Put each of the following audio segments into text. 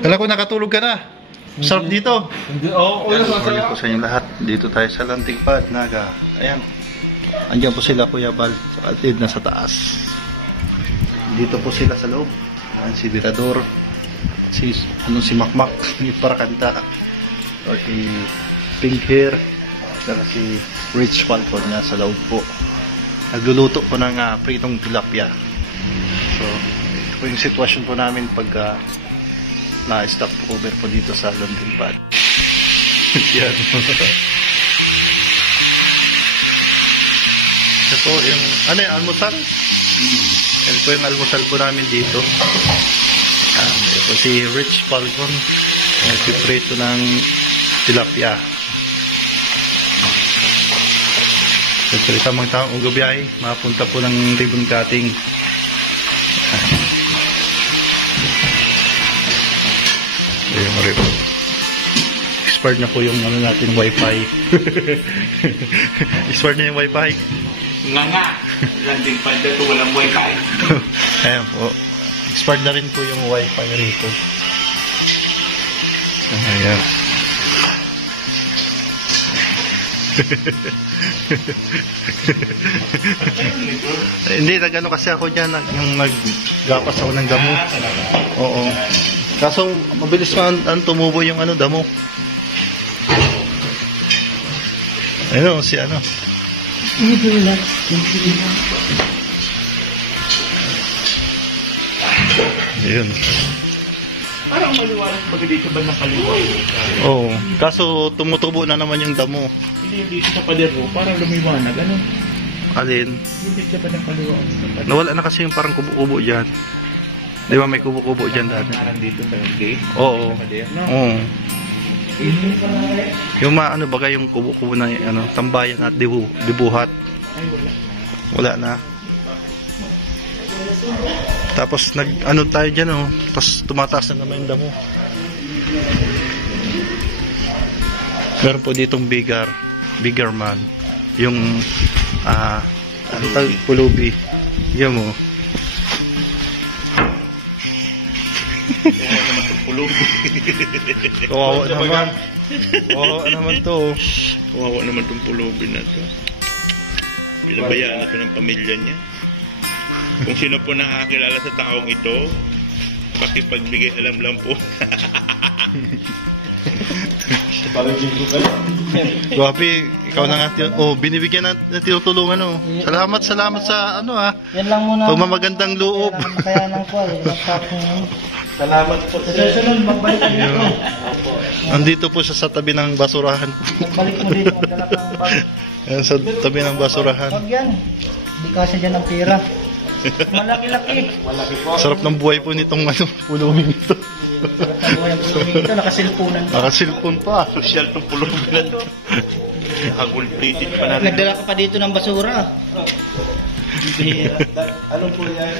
Kala ko nakatulog ka na. Sarap dito. Morning po sa inyo lahat. Dito tayo sa Landing Pad, Naga. Ayan. Andiyan po sila Kuya Bal. Sa atid na sa taas. Dito po sila sa loob. Ayan si Virador. Si Makmak. Yung parakanta. O si Pink Hair. Saka si Rich Falcon nga sa loob po. Nagluluto po ng pritong tilapia. So, ito po yung sitwasyon po namin pag na-stop over po dito sa Landing Pad. Yan. Ito po yung, almusal? Yan po yung almusal po namin dito. Ito po si Rich Falcon. Nagpiprito ng tilapia. Nagsalita mga taong ugabiyahe. Mapunta po ng ribbon cutting. Expired na po yung natin wifi. Expired na yung wifi. Nga. Landing Pad na ito, walang wifi. Ayan po. Expired na rin po yung wifi rito. Ayan. Hindi, nag-ano kasi ako dyan, yung naggapas ako ng damo. Oo. Kaso, mabilis pa tumubo yung damo. Ayun, si Ayun. Parang maliwanag baga dito ba ng kaliwa? Oo. Kaso, tumutubo na naman yung damo. Hindi yung dito sa pader mo, parang lumiwanag. Ano? Alin? Hindi dito ba ng kaliwa? Nawala na kasi yung parang kubo-kubo dyan. Di ba may kubo-kubo dyan dati? Parang dito sa gate? Oo. No? Oo. Yung bagay yung kubo-kubo na tambayan at dibuhat. Ay, wala. Wala na. Tapos tayo dyan tapos tumataas na naman yung damo. Meron po ditong bigger man. Yung pulubi. Yan mo. Kawawa naman. Kawawa naman to. Kawawa naman itong pulubi na to. Pinabayaan na ito ng pamilya niya. Kung sino po nakakilala sa taong ito, pakipagbigay alam lang po. Guwapi, ikaw na nga binibigyan na tinutulungan Salamat sa Yan lang muna. pagmamagandang loob. Kaya nang ko Salamat po sa susunod, magbalik ka dito. Andito po siya sa tabi ng basurahan. Magbalik mo dito, magdala kang bag. Ayan, sa tabi ng basurahan. Wag yan. Hindi kasi dyan ang pera. Malaki-laki. Malaki po. Sarap ng buhay po nitong puluming ito. Sarap ng buhay ang puluming ito, nakasilpunan. Nakasilpon pa. Social itong pulubi na to. Nakagulplated pa na rin. Nagdala ka pa dito ng basura. Ano po yan?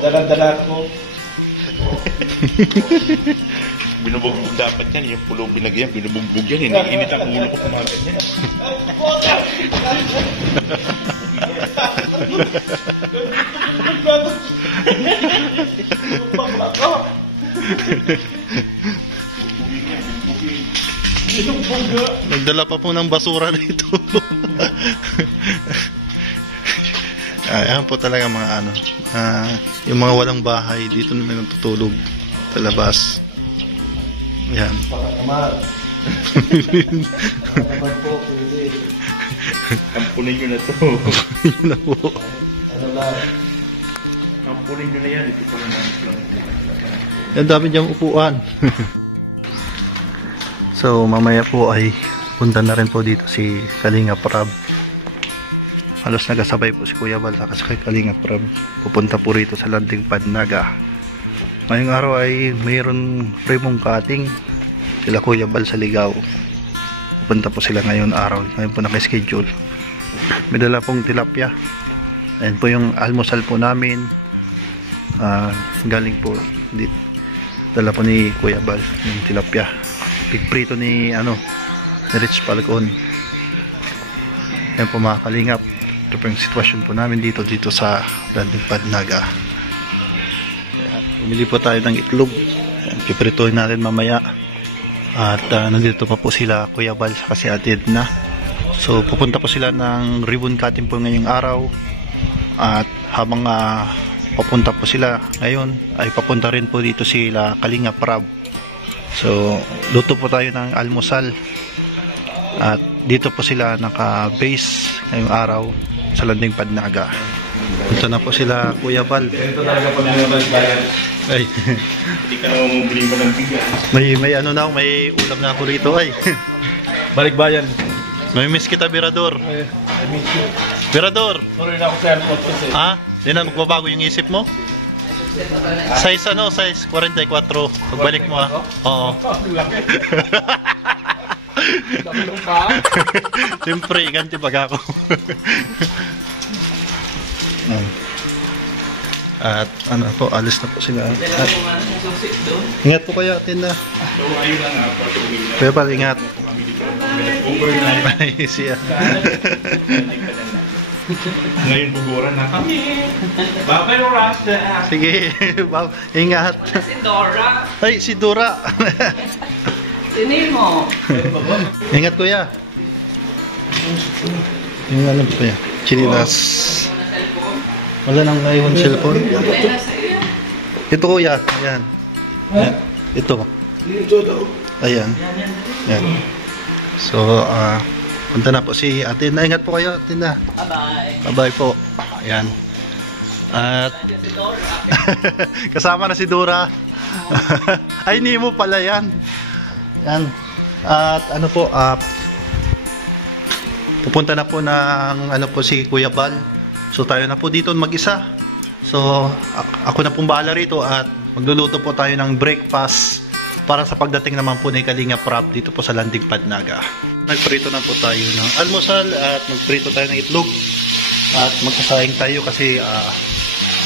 Dala-dala ko. Binubugbog dapat yan. Yung pulubi na ganyan, binubugbog yan. Iniinit ang ulo ko kumagat yan. Nagdala pa po ng basura dito. Ayan po talaga mga yung mga walang bahay dito na natutulog sa labas. Ayan. Kampunin nyo na to. Yun na po. Kampunin nyo na yan. Ito pa lang. Ang dami diyang upuan. So mamaya po ay punta na rin po dito si Kalinga Prab. Halos nagasabay po si Kuya Bal kasi kay Kalinga Prab. Pupunta po rito sa Landing Pad, Naga. Ngayong araw ay mayroon primong cutting. Sila Kuya Bal sa Ligaw. Pupunta po sila ngayon araw. Ngayon po naka-schedule. May dala pong tilapia. Ayan po yung almusal po namin. Galing po dito. Dala po ni Kuya Bal yung tilapia. Pigprito ni Rich Falcon. Ayan po mga kalingap. Ito po yung sitwasyon po namin dito sa Landing Pad, Naga. Bumili po tayo ng itlog. Piprituhin natin mamaya. At nandito pa po sila Kuya Bal sa kasi Ate Edna. So pupunta po sila ng ribbon cutting po ngayong araw. At habang papunta po sila ngayon, ay papunta rin po dito sila Kalinga Prab. So luto po tayo ng almusal. At dito po sila naka-base ngayong araw sa Landing Padnaga. Punta na po sila Kuya Bal. Ito talaga pag bayan. Ay. Hindi ka naman mabili mo ng bigas. may ano na, may ulam na ako rito ay. Balikbayan. May miss kita, Birador. I miss you. Birador! Sorry na ako sa airport kasi. Ha? Di na magbabago yung isip mo? Size ano? Size 44. Pagbalik mo ha? Oo. Laki. Laki ng paa. Siyempre, ganti pag ako. At ano po, alis na po sila. At, ingat po kayo, atin na. So ayun na nga, patuloy na. Kuya Bal, ingat. Kami dito. Overnight. Ay, siya. Ngayon buburan na kami. Babay Rasta. Sige, ingat. Si Dora. Ay, si Dora. Sinin mo. Ingat kuya. Yung ano po kuya? Chinilas. Wala nang ngayon cellphone. May nasa iyo. Ito kuya. Ayan. Ayan. Ito. Ayan. Ayan. So, punta na po si Ate na. Ingat po kayo, Ate na. Bye-bye. Bye-bye po. Ayan. At Si Dora. kasama na si Dora. Ay, Nemo pala yan. Yan. At ano po, pupunta na po ng ano po si Kuya Bal. So tayo na po dito mag-isa. So ako na pong bahala rito at magluluto po tayo ng breakfast para sa pagdating naman po ni Kalinga Prab dito po sa Landing Padnaga. Nagprito na po tayo ng almusal at magprito tayo ng itlog at magsasaing tayo kasi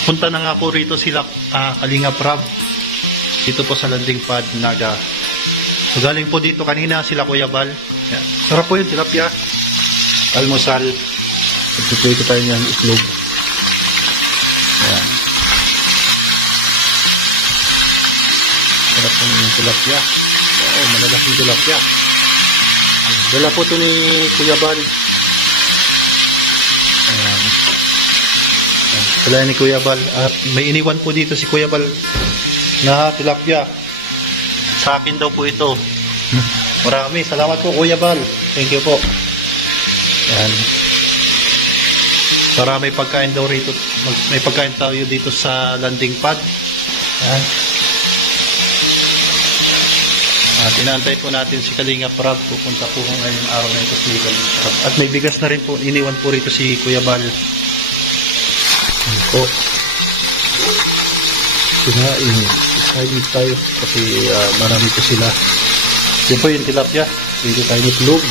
punta na nga po rito sila Kalinga Prab dito po sa Landing Padnaga. So galing po dito kanina sila Kuya Bal. Yan. Sarap po yung tilapia. Almusal. Magpiprito tayo ng itlog. Ayan. Sarap po yung tilapia. Oo, malalaking tilapia. Dala po ito ni Kuya Bal. Ayan. Dala ni Kuya Bal. At may iniwan po dito si Kuya Bal na tilapia. Sa akin daw po ito. Marami. Salamat po Kuya Bal. Thank you po. Ayan. Para may pagkain daw rito. May pagkain tayo dito sa landing pad. Ayan. At inaantay po natin si Kalinga Prab. Pupunta po ngayong araw na ito si Kalinga Prab. At may bigas na rin po. Iniwan po rito si Kuya Bal. Ayan po. Excited tayo kasi marami po sila. Yan po yung tilapia. Dito tayo itlog.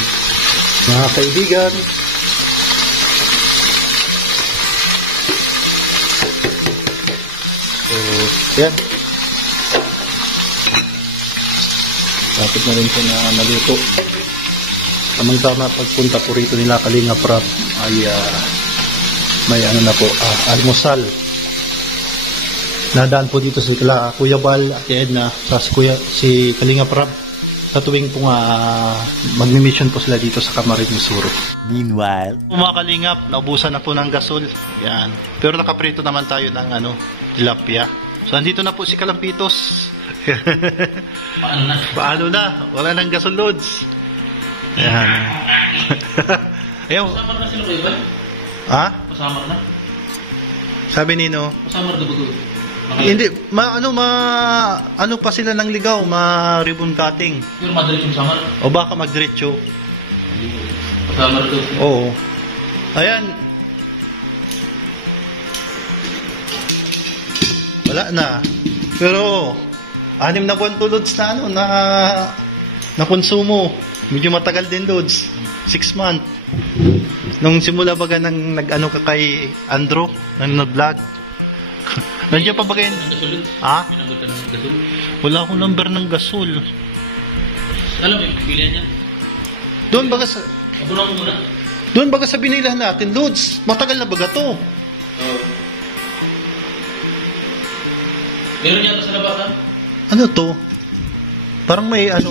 Mga kaibigan. So, yan. Lapit na rin po na naluto. Tamang-tama pagpunta po rito nila Kalinga Prab ay may ano na po, almusal. Nadaan po dito si Kuya Bal at Edna sa si Kalinga Prab sa tuwing po magmi-mission po sila dito sa Camarines Sur. Meanwhile, Mga Kalingap, naubusan na po ng gasol. Yan. Pero nakaprito naman tayo ng tilapia. So andito na po si Kalampitos. Paano na? Paano na? Wala nang gasol loads. Yan. Ayaw. Pasama na sila kayo ba? Ha? Pasama na? Sabi nino, Pasama na ba? hindi ano pa sila ng ligaw, ribbon cutting. Yung madalit yung samar. O baka magdiretso. Pasama na doon. Oo. Ayan. Wala na. Pero 6 na buwan to loads na konsumo. Medyo matagal din loads. 6 months. Nung simula baga nag-ano ka kay Andrew, nag-vlog. Nandiyan pa ba kayo? Ang gasol? Ha? Minambot ka ng gasol? Wala akong number ng gasol. Alam mo, pagbilihan niya. Doon baga sa Abunan mo muna. Doon baga sa binilahan natin, loads. Matagal na baga to. Meron yata sa labasan? Ano to? Parang may ano.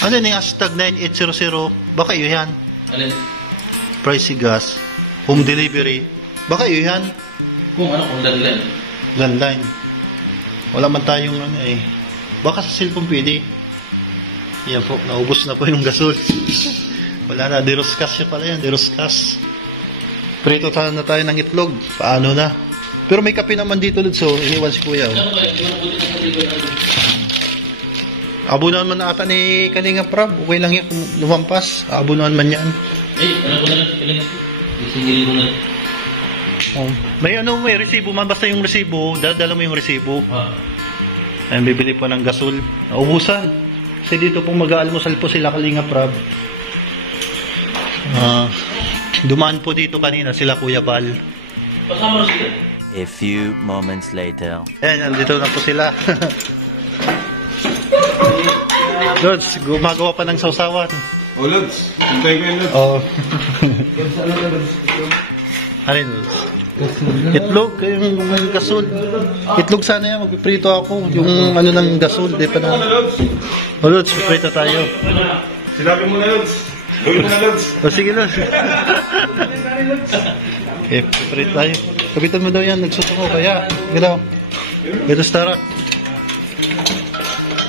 Ano yung hashtag 9800? Baka yun yan. Alin? Pricey gas. Home delivery. Baka yun yan. Kung landline. Landline. Wala man tayong ano eh. Baka sa cellphone pwede. Yan po. Naubos na po yung gasol. Wala na. Deroscas siya pala yan. Deroscas. Prito na tayo ng itlog. Paano na? Pero may kape naman dito, so iniwan si Kuya. Oh. Ano ba yun? Di ba nabuti na sa libre natin? Abunawan man na ata ni Kalinga Prab. Okay lang yan kung lumampas. Abunawan man yan. Alam ko na lang si Kalinga. Isingilin ko na. Oh. May resibo man. Basta yung resibo, dala mo yung resibo. Ha? Ayun, bibili po ng gasol. Naubusan. Kasi dito pong mag-aalmusal po sila Kalinga Prab. Dumaan po dito kanina sila Kuya Bal. Pasama na sila. A few moments later. Ayan, nandito na po sila. Lods, gumagawa pa ng sausawan. Oh, Lods. Hintay ko yung Lods. Oo. Ano yun, Lods? Itlog, yung gasol. Itlog sana yan, magpiprito ako. Yung ano ng gasol, di pa na. O Lods, piprito tayo. Sinabi mo na, Lods. Gawin mo na, Lods. O sige, Lods. Okay, piprito tayo. Kapitan mo daw yan, nagsuto ko. Kaya, gano'n. Gano'n stara.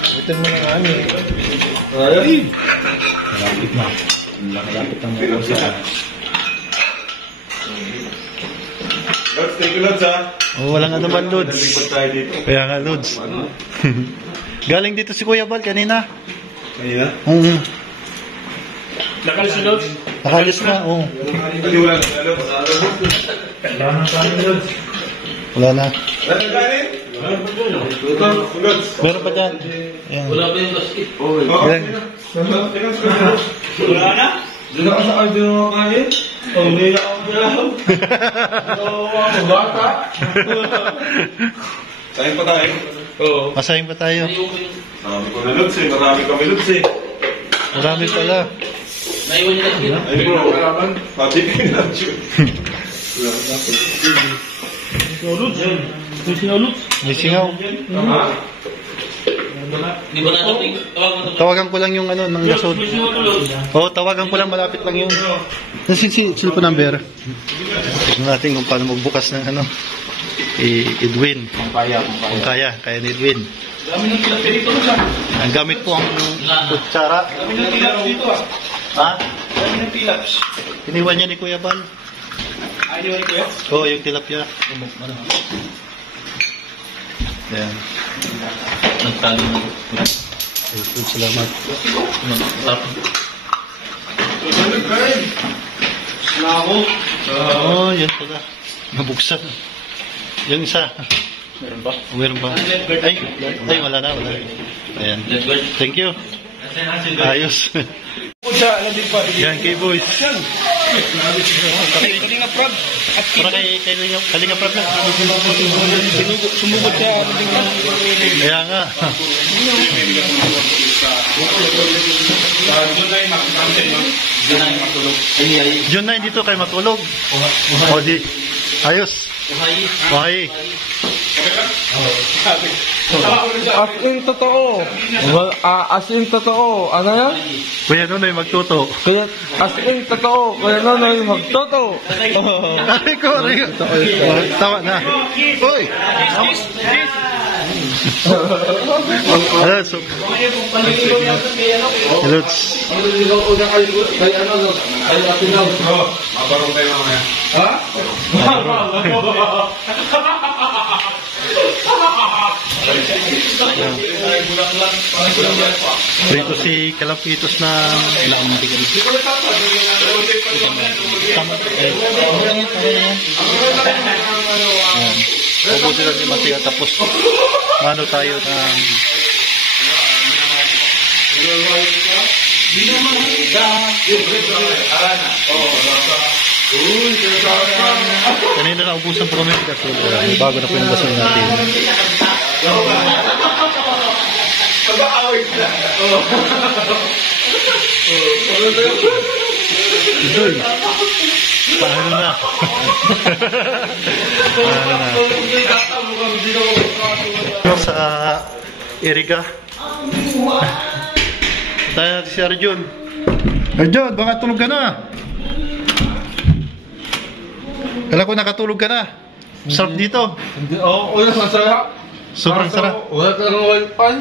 Kapitan mo ng ano. Ay! Malapit na. Malapit na mga usa. Lods, thank you, Lods, ha? Oh, wala nga naman, Lods. Nalipad tayo dito. Kaya nga, Lods. Galing dito si Kuya Bal kanina. Kanina? Nakalis si Lods. Nakalis na, oo. Hindi wala na, Lods. Wala na tayo, Lods. Wala na. Wala na kanin? Ito, Lods. Meron pa dyan. Ayan. Wala pa yung basket. Ayan. Wala na? Doon ako sa audio ng kanin. Hindi na ako galaw. Ako bata. Sayang pa tayo. Oo. Masayang pa tayo. Marami ko na, Lods, eh. Marami kami, Lods, eh. Marami pala. Naiwan niya lang Ay, bro. Pati kayo na, Jun. May sinulot. May singaw. Tama? Di ba natating? Tawag mo ito. Tawagan ko lang yung ano, ng gasol. Oo, tawagan ko lang, malapit lang yun. Cellphone number. Tignan natin kung paano magbukas ng ano. Edwin. Kung kaya ni Edwin. Dami ng tilapia dito, Lods. Ang gamit po ang kutsara. Dami ng tilaps dito, ah. Ha? Dami ng tilaps. Iniwan niya ni Kuya Bal. Ayaw ni Kuya. Oo, yung tilapia. Ayan. Nagtalo mo. Ayun, salamat. Tapos. Lako. Oo, yan pala. Nabuksan. Yung isa. Meron ba? Meron ba? Ay, wala na. Ayan. Let's go. Thank you. Ayos. Kung siya, alam din pa. Yan, kay boys. Kalinga Prab. At Para kay Kalinga Prab na. sumugod siya. Kaya nga. Yun na, dito kay matulog. O di. Ayos. Okay. As in totoo. As in totoo. Ano yan? Kuya Nonoy magtuto. Kaya, as in totoo. Kaya Nonoy magtoto. Ay ko, tawa na. Uy! Hello, so. Hello. Mabarong tayo mamaya. Prito si Kalapitos na Opo sila si Matia tapos mano tayo na kanina na ubusan po kami kasi bago na po yung gasol natin. Idol. Paano na? Paano na? Sa Erica. Tayo natin si Arjun. Arjun, baka tulog ka na. Kala ko nakatulog ka na. Sarap dito. Hindi, oo, masaya. Sobrang sarap. Wala talagang wifi.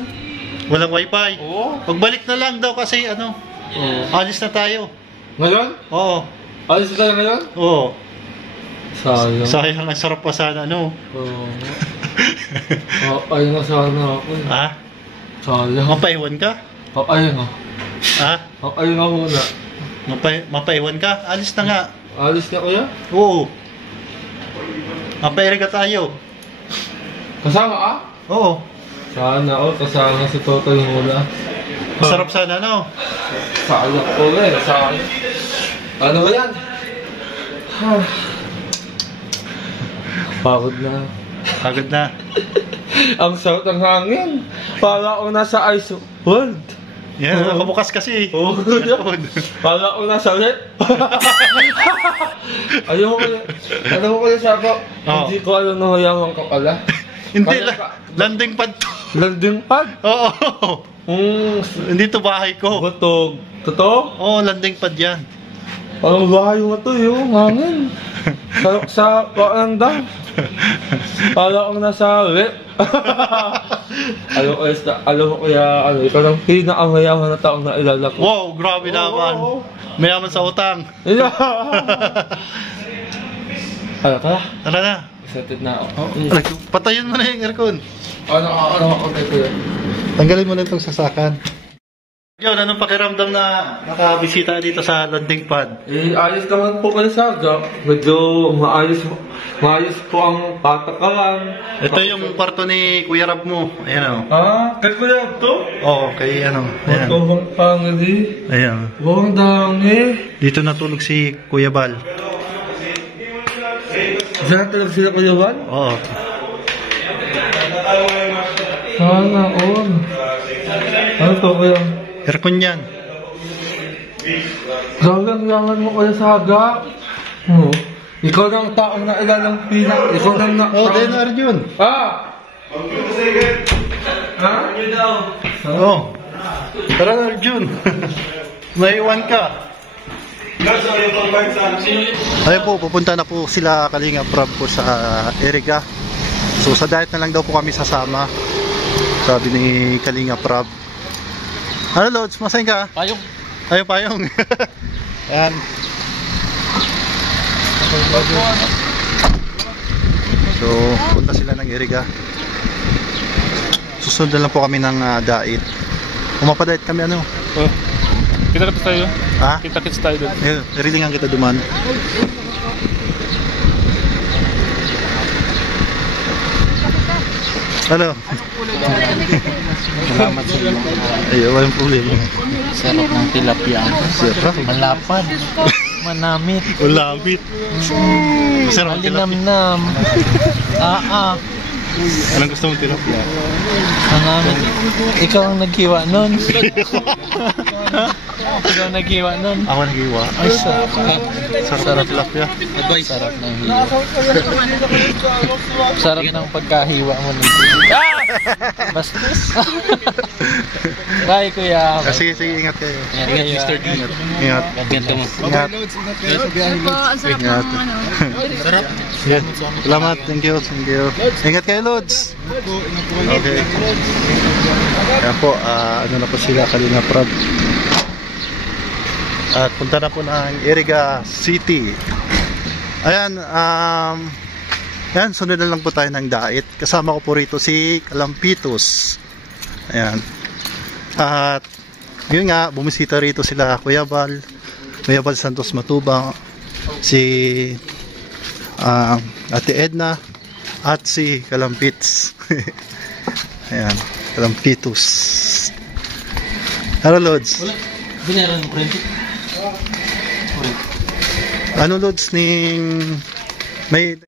Walang wifi. Oo. Pagbalik na lang daw kasi ano, alis na tayo. Ngayon? Oo. Alis tayo ngayon? Oo. Sayang. Sayang, ang sarap pa sana, ano. Oo. Ayun na sana ako. Ha? Sayang. Mapaiwan ka? Ayun na. Ha? Ayun na muna. Mapaiwan ka? Alis na nga. Alis na kuya? Oo. Mapairi ka tayo. Kasama ka? Oo. Sana ako, kasama si Toto yung mula. Masarap sana, no? Sayang ko eh, sayang. Ano ba yan? Pagod na. Pagod na. Ang sarap ng hangin. Para ako nasa ice world. Yan, nakabukas kasi. Oo. Para ako nasa red. Ayaw ko yan. Alam ko yan, Sabo. Hindi ko alam na mayaman ka pala. Hindi, landing pad to. Landing pad? Oo. Hindi to bahay ko. Butog. Totoo? Oo, landing pad yan. Parang bahay mo to yung hangin. Sa paandang. Para akong nasa red. Alam ko kaya, ikaw lang pinakamayaman na taong na ilala ko. Wow, grabe naman. Mayaman sa utang. Tara. Tara na. Excited na ako. Patayin mo na yung aircon. Ano ako dito yan? Tanggalin mo na itong sasakan. Yun, anong pakiramdam na nakabisita dito sa landing pad? Ayos naman po kayo sa Saga. Medyo maayos po ang patakaran. Ito yung kwarto ni Kuya Rab mo. Ayan o. Kay Kuya to? Oo, kay ano. Ayan. Ito bang pangali? Ayan. Buong dangi. Dito natulog si Kuya Bal. Diyan talaga sila Kuya Bal? Oo. Sana all. Ano to Kuya? Aircon yan. Gagang-gagan mo Kuya Saga. Ikaw lang taong na ilalang pinak. Ikaw lang na... Oh, then Arjun. Ha? Oh. Tara na Arjun. Maiwan ka. Ayun po, pupunta na po sila Kalinga Prab po sa Erica. So sa diet na lang daw po kami sasama. Sabi ni Kalinga Prab. Ano Lods, masayin ka? Payong. Ayun, payong. Ayan. So, punta sila ng Erica. Susunod na lang po kami ng diet. Umapa-diet kami ano? Kita-kits tayo. Ha? Kita-kits tayo doon. Ayun, narilingan kita duman. Ano? Salamat sa iyo. Ayun, walang problema. Sarap ng tilapia. Sarap. Malapad. Manamit. Ulapit. Masarap ang tilapia. Malinamnam. Anong gusto mong tilapia? Manamit. Ikaw ang naghiwa nun. Ikaw ang naghiwa nun. Ako nag-iwa. Ay, sarap. Sarap ng tilapia. Sarap ng hiwa. Sarap ng pagkahiwa mo nun. Bastos. Bye, kuya. Sige, ingat kayo. Ingat, Mr. D. Ingat. Ingat ka mo. Ingat. Ang sarap Ingat. ng ano. Sarap. Yeah. Salamat. Thank you. Ingat kayo, Lods. Okay. Kaya po, ano na po sila Kalinga Prab. At punta na po ng Erica City. Ayan, yan, sunod na lang po tayo ng diet. Kasama ko po rito si Kalampitos. Ayan. At yun nga, bumisita rito sila Kuya Bal Santos Matubang, si Ate Edna, at si Kalampits. Ayan, Kalampitos. Ano Lods? Binayaran mo, friend. Ano Lods ning may